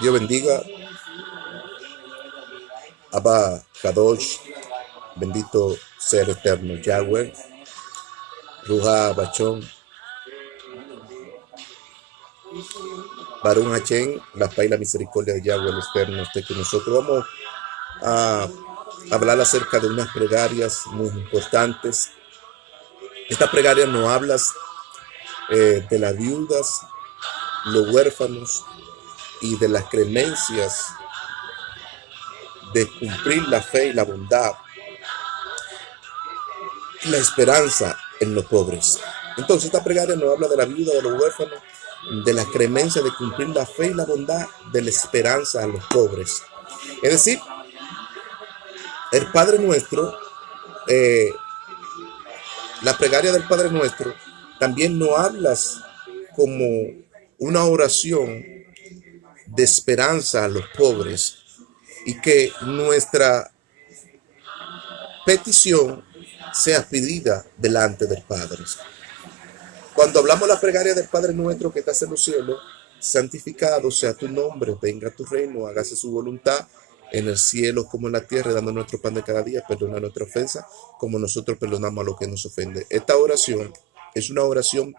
Dios bendiga, Abba Kadosh, bendito sea el eterno Yahweh, Ruja Bachón, Barún Hachén, la paz y la misericordia de Yahweh el eterno esté con nosotros. Vamos a hablar acerca de unas plegarias muy importantes. Estas plegarias nos hablan de las viudas, los huérfanos y de las creencias de cumplir la fe y la bondad y la esperanza en los pobres. Entonces esta plegaria nos habla de la viuda, de los huérfanos, de la creencia de cumplir la fe y la bondad, de la esperanza a los pobres. Es decir, el Padre Nuestro, eh, la plegaria del Padre Nuestro, también nos habla como una oración de esperanza a los pobres y que nuestra petición sea pedida delante del Padre. Cuando hablamos de la plegaria del Padre Nuestro que estás en los cielos, santificado sea tu nombre, venga tu reino, hágase su voluntad en el cielo como en la tierra, dando nuestro pan de cada día, perdona nuestra ofensa, como nosotros perdonamos a los que nos ofenden. Esta oración es una oración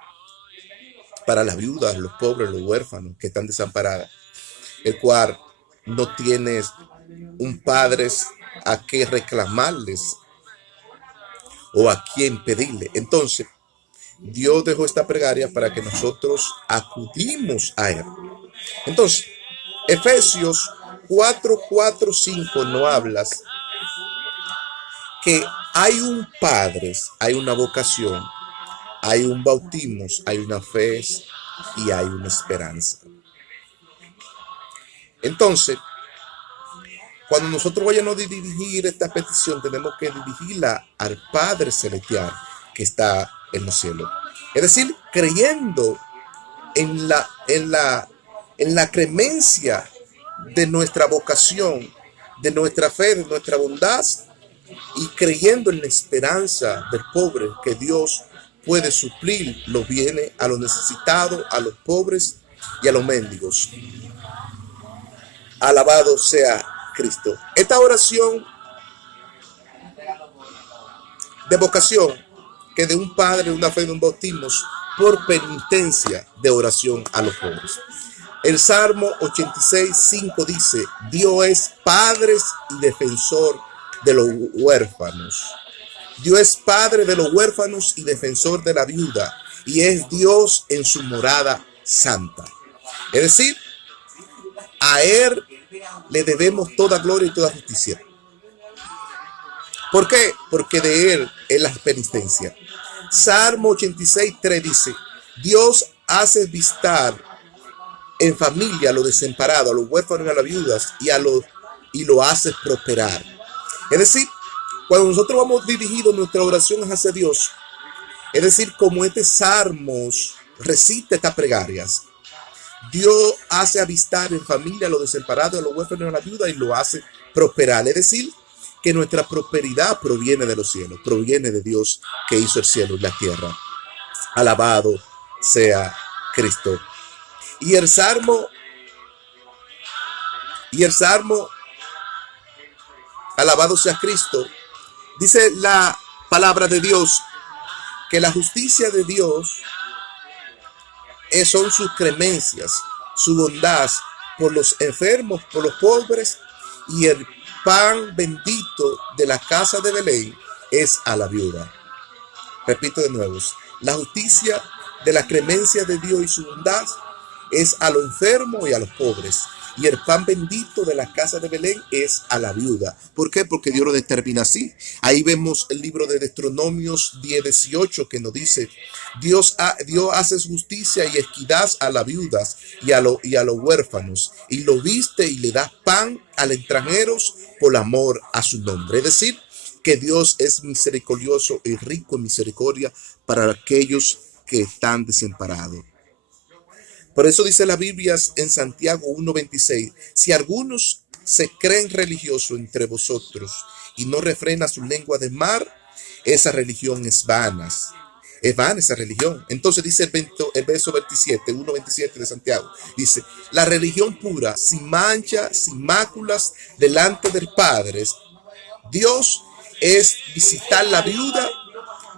para las viudas, los pobres, los huérfanos que están desamparadas, el cual no tienes un padre a que reclamarles o a quien pedirle. Entonces, Dios dejó esta plegaria para que nosotros acudimos a Él. Entonces, Efesios 4:4-5 nos hablas que hay un Padre, hay una vocación, hay un bautismo, hay una fe y hay una esperanza. Entonces, cuando nosotros vayamos a dirigir esta petición, tenemos que dirigirla al Padre Celestial que está en los cielos. Es decir, creyendo en la cremencia de nuestra vocación, de nuestra fe, de nuestra bondad y creyendo en la esperanza del pobre que Dios puede suplir los bienes a los necesitados, a los pobres y a los mendigos. Alabado sea Cristo. Esta oración de vocación que de un padre, una fe, de un bautismo por penitencia de oración a los pobres. El Salmo 86:5 dice: Dios es padre y defensor de los huérfanos. Dios es padre de los huérfanos y defensor de la viuda, y es Dios en su morada santa. Es decir, a Él le debemos toda gloria y toda justicia. ¿Por qué? Porque de Él es la penitencia. Salmo 86:3 dice: Dios hace vistar en familia a los desamparados, a los huérfanos y a las viudas, y lo hace prosperar. Es decir, cuando nosotros vamos dirigidos nuestra oración hacia Dios, es decir, como este salmo recita estas plegarias, Dios hace avistar en familia a los desamparados, a los huérfanos y a las viudas, y lo hace prosperar. Es decir, que nuestra prosperidad proviene de los cielos, proviene de Dios que hizo el cielo y la tierra. Alabado sea Cristo. Y el Salmo, alabado sea Cristo, dice la palabra de Dios que la justicia de Dios son sus clemencias, su bondad por los enfermos, por los pobres, y el pan bendito de la casa de Belén es a la viuda. Repito de nuevo, la justicia de la clemencia de Dios y su bondad es a los enfermos y a los pobres. Y el pan bendito de la casa de Belén es a la viuda. ¿Por qué? Porque Dios lo determina así. Ahí vemos el libro de Deuteronomios 10:18 que nos dice: Dios hace justicia y equidad a las viudas y a los huérfanos, y lo viste y le da pan a los extranjeros por amor a su nombre. Es decir, que Dios es misericordioso y rico en misericordia para aquellos que están desamparados. Por eso dice la Biblia en Santiago 1:26: si algunos se creen religiosos entre vosotros y no refrena su lengua de mar, esa religión es vana. Es vana esa religión. Entonces dice el verso 27, 1:27 de Santiago. Dice, la religión pura, sin mancha, sin máculas, delante del Padre. Dios es visitar la viuda,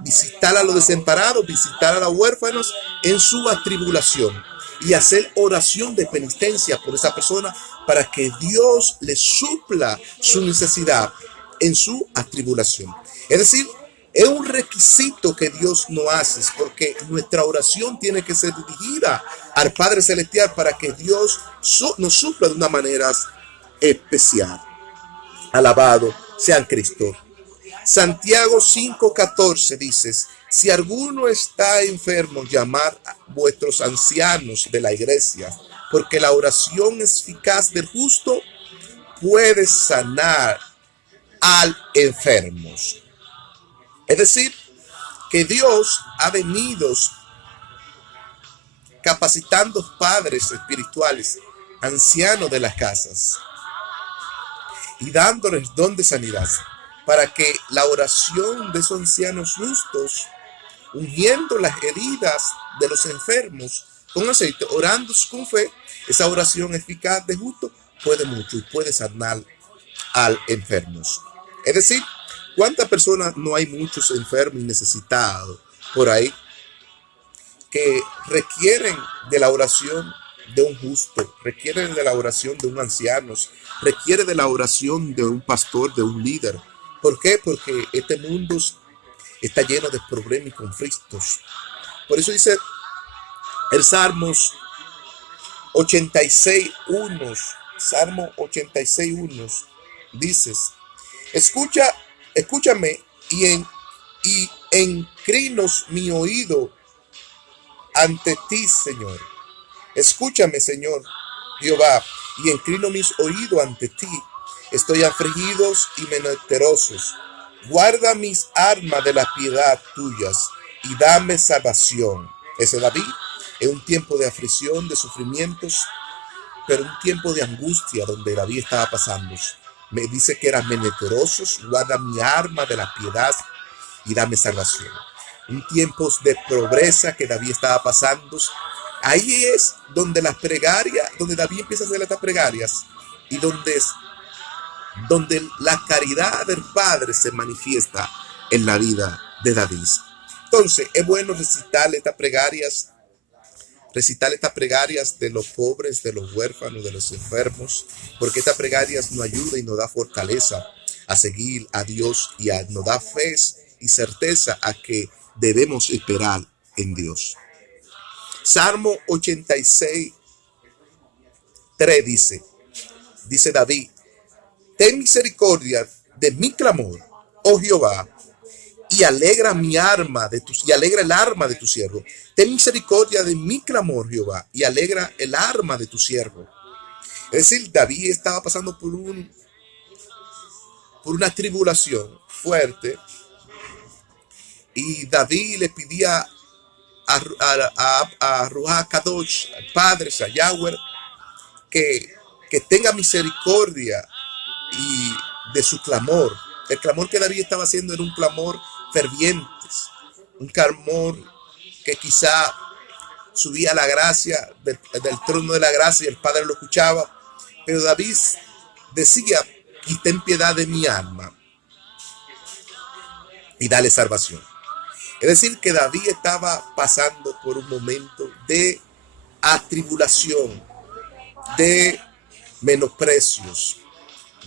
visitar a los desamparados, visitar a los huérfanos en su atribulación y hacer oración de penitencia por esa persona para que Dios le supla su necesidad en su atribulación. Es decir, es un requisito que Dios no hace, porque nuestra oración tiene que ser dirigida al Padre Celestial para que Dios nos supla de una manera especial. Alabado sea Cristo. Santiago 5:14 dice, si alguno está enfermo, llamad a vuestros ancianos de la iglesia, porque la oración eficaz del justo puede sanar al enfermo. Es decir, que Dios ha venido capacitando padres espirituales, ancianos de las casas, y dándoles don de sanidad, para que la oración de esos ancianos justos, ungiendo las heridas de los enfermos con aceite, orando con fe, esa oración eficaz de justo puede mucho y puede sanar al enfermo. Es decir, ¿cuántas personas no hay muchos enfermos y necesitados por ahí que requieren de la oración de un justo, requieren de la oración de un anciano, requiere de la oración de un pastor, de un líder? ¿Por qué? Porque este mundo está lleno de problemas y conflictos. Por eso dice el Salmos 86:1, Salmo 86:1, dices, escúchame y encrinos mi oído ante ti, Señor. Escúchame, Señor Jehová, y inclino mis oídos ante ti. Estoy afligidos y menesterosos. Guarda mis armas de la piedad tuyas y dame salvación. Ese David es un tiempo de aflicción, de sufrimientos, pero un tiempo de angustia donde David estaba pasando. Me dice que eran menesterosos, guarda mi arma de la piedad y dame salvación. Un tiempo de pobreza que David estaba pasando. Ahí es donde las plegarias, donde David empieza a hacer estas plegarias y donde la caridad del Padre se manifiesta en la vida de David. Entonces, es bueno recitar estas plegarias de los pobres, de los huérfanos, de los enfermos, porque estas plegarias nos ayudan y nos da fortaleza a seguir a Dios y nos da fe y certeza a que debemos esperar en Dios. Salmo 86:3 dice David, ten misericordia de mi clamor, oh Jehová, y alegra el arma de tu siervo. Ten misericordia de mi clamor, Jehová, y alegra el arma de tu siervo. Es decir, David estaba pasando por una tribulación fuerte, y David le pedía a Ruach Kadosh, al Padre, a Yahweh, que tenga misericordia y de su clamor. El clamor que David estaba haciendo era un clamor ferviente, un clamor que quizá subía a la gracia del trono de la gracia y el Padre lo escuchaba, pero David decía, y ten piedad de mi alma y dale salvación. Es decir, que David estaba pasando por un momento de atribulación, de menosprecios,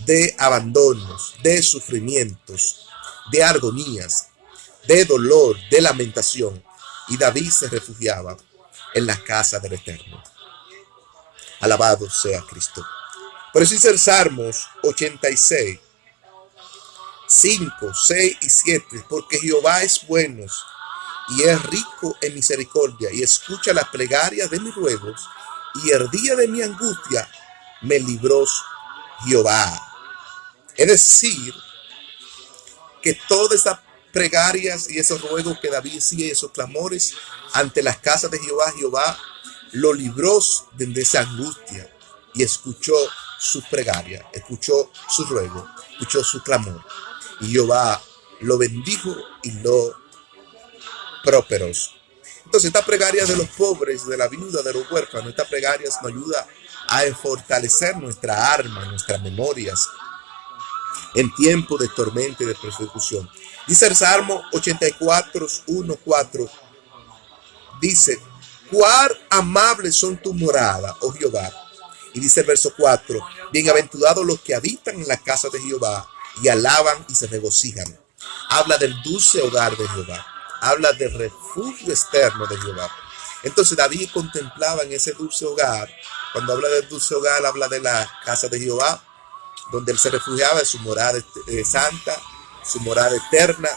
de abandonos, de sufrimientos, de agonías, de dolor, de lamentación. Y David se refugiaba en la casa del Eterno. Alabado sea Cristo. Por eso dice el Salmos 86, 5, 6 y 7, porque Jehová es bueno y es rico en misericordia y escucha las plegarias de mis ruegos, y el día de mi angustia me libró Jehová. Es decir, que todas esas plegarias y esos ruegos que David hacía y esos clamores ante las casas de Jehová, Jehová lo libró de esa angustia y escuchó sus plegarias, escuchó su ruego, escuchó su clamor. Y Jehová lo bendijo y lo prósperos. Entonces, esta plegaria de los pobres, de la viuda, de los huérfanos, esta plegaria nos ayuda a fortalecer nuestra alma, nuestras memorias en tiempo de tormenta y de persecución. Dice el Salmo 84, 1, 4, dice, cuán amables son tus moradas, oh Jehová. Y dice el verso 4, bienaventurados los que habitan en la casa de Jehová y alaban y se regocijan. Habla del dulce hogar de Jehová. Habla del refugio externo de Jehová. Entonces David contemplaba en ese dulce hogar. Cuando habla del dulce hogar, habla de la casa de Jehová, donde él se refugiaba, en su morada santa, su morada eterna,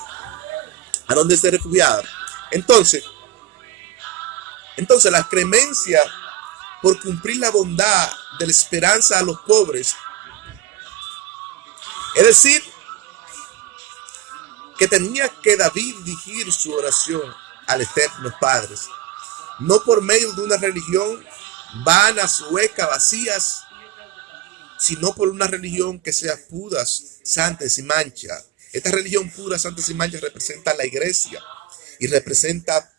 a donde se refugiaba. Entonces la clemencia por cumplir la bondad de la esperanza a los pobres, es decir, que tenía que David dirigir su oración al Eterno Padre, no por medio de una religión vana, hueca, vacías, sino por una religión que sea pura, santa y sin mancha. Esta religión pura, santa y sin mancha representa a la iglesia y representa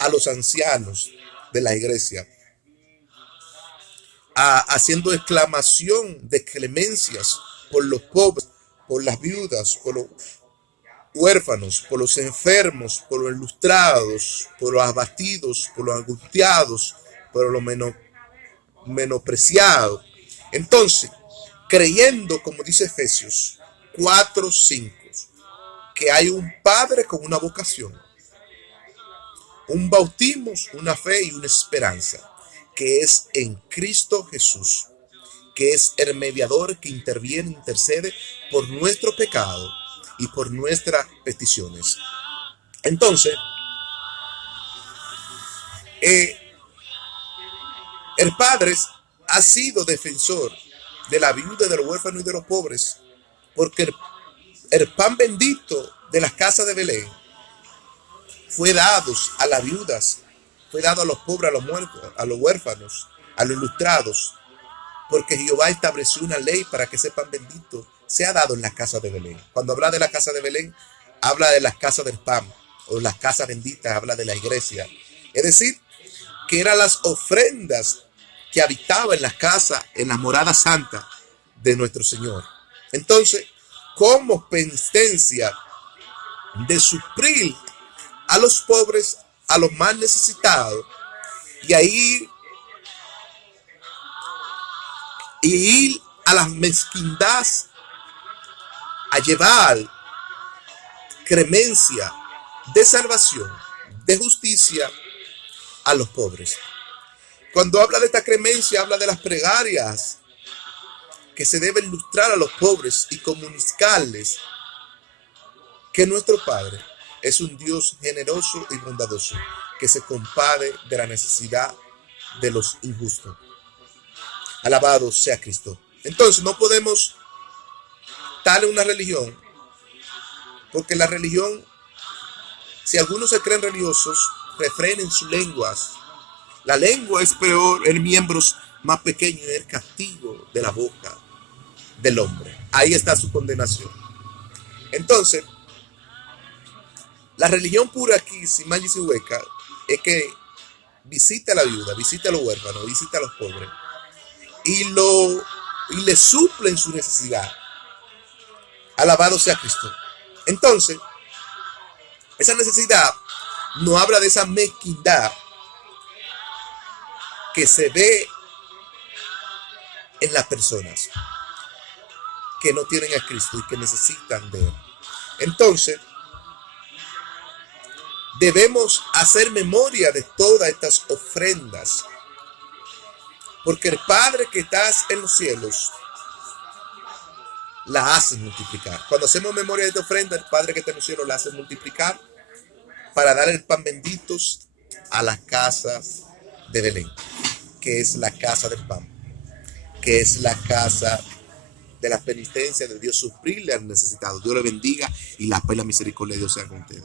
a los ancianos de la iglesia, haciendo exclamación de clemencias por los pobres, por las viudas, por los huérfanos, por los enfermos, por los ilustrados, por los abatidos, por los angustiados, por los menospreciados. Entonces, creyendo, como dice Efesios 4:5, que hay un Padre con una vocación, un bautismo, una fe y una esperanza, que es en Cristo Jesús, que es el mediador que interviene, intercede por nuestro pecado y por nuestras peticiones. Entonces, el Padre ha sido defensor de la viuda, de los huérfanos y de los pobres, porque el pan bendito de las casas de Belén fue dado a las viudas, fue dado a los pobres, a los muertos, a los huérfanos, a los ilustrados, porque Jehová estableció una ley para que ese pan bendito sea dado en la casa de Belén. Cuando habla de la casa de Belén, habla de las casas del pan, o las casas benditas, habla de la iglesia. Es decir, que eran las ofrendas que habitaban en las casas, en la morada santa de nuestro Señor. Entonces, como penitencia de suplir a los pobres, a los más necesitados, y ahí ir a las mezquindades, a llevar clemencia de salvación, de justicia a los pobres. Cuando habla de esta clemencia, habla de las plegarias que se deben ilustrar a los pobres y comunicarles que nuestro Padre es un Dios generoso y bondadoso, que se compade de la necesidad de los injustos. Alabado sea Cristo. Entonces no podemos darle una religión, porque la religión, si algunos se creen religiosos, refrenen sus lenguas. La lengua es peor, el miembro más pequeño es el castigo de la boca del hombre. Ahí está su condenación. Entonces, la religión pura aquí, sin mancha y sin hueca, es que visita a la viuda, visita a los huérfanos, visita a los pobres y le suplen su necesidad. Alabado sea Cristo. Entonces, esa necesidad no habla de esa mezquindad que se ve en las personas que no tienen a Cristo y que necesitan de Él. Entonces, debemos hacer memoria de todas estas ofrendas, porque el Padre que estás en los cielos la hace multiplicar. Cuando hacemos memoria de esta ofrenda, el Padre que está en los cielos la hace multiplicar para dar el pan bendito a las casas de Belén, que es la casa del pan, que es la casa de la penitencia de Dios, suplirle al necesitado. Dios le bendiga y la paz y la misericordia de Dios sea con ustedes.